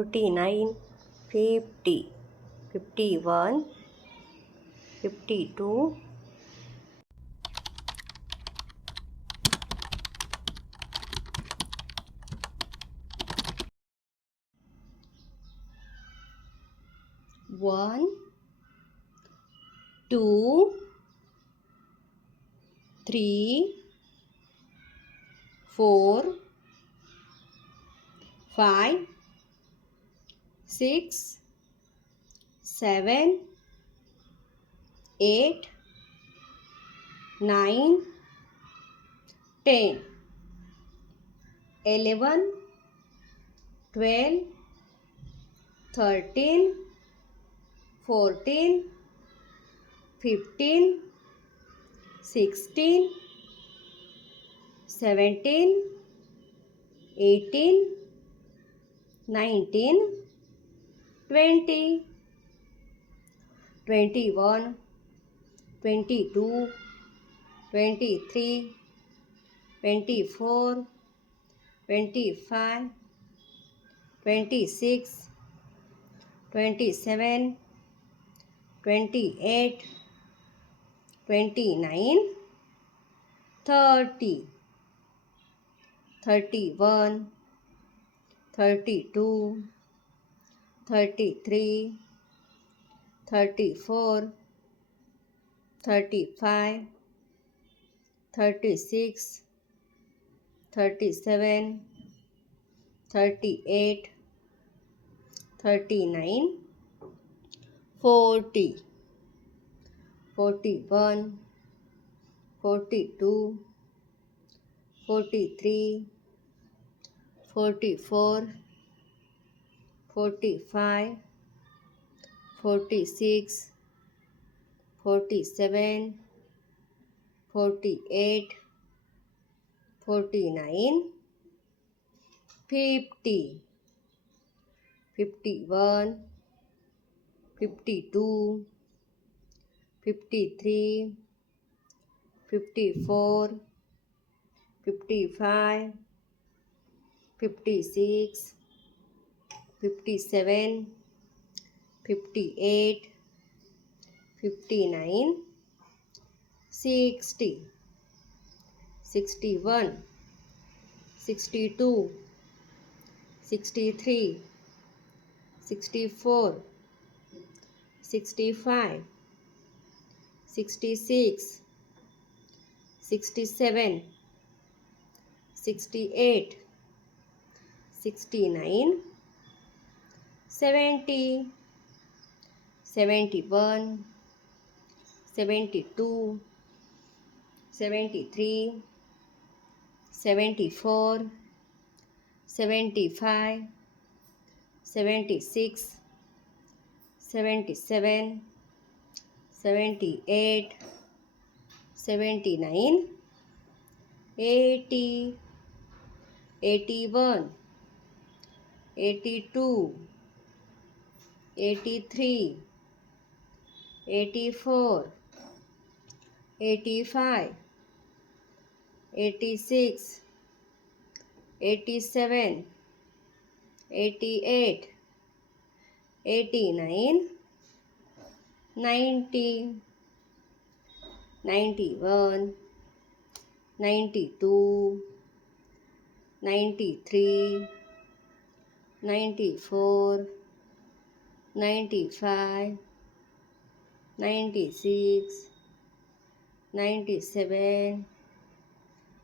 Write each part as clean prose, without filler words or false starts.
49, 50, 51, 52, 1, 2, 3, 4, 5, 6, 7, 8, 9, 10, 11, 12, 13, 14, 15, 16, 17, 18, 19, 20, 21, 22, 23, 24, 25, 26, 27, 28, 29, 30, 31, 32, 33, 34, 35, 36, 37, 38, 39, 40, 41, 42, 43, 44, 45, 46, 47, 48, 49, 50, 51, 52, 53, 54, 55, 56, 57, 58, 59, 60, 61, 62, 63, 64, 65, 66, 67, 68, 69, 70, 71, 72, 73, 74, 75, 76, 77, 78, 79, 80, 81, 82, 83, 84, 85, 86, 87, 88, 89, 90, 91, 92, 93, 94, 95, 96, 97,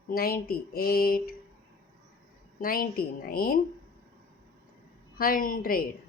98, 99, 100.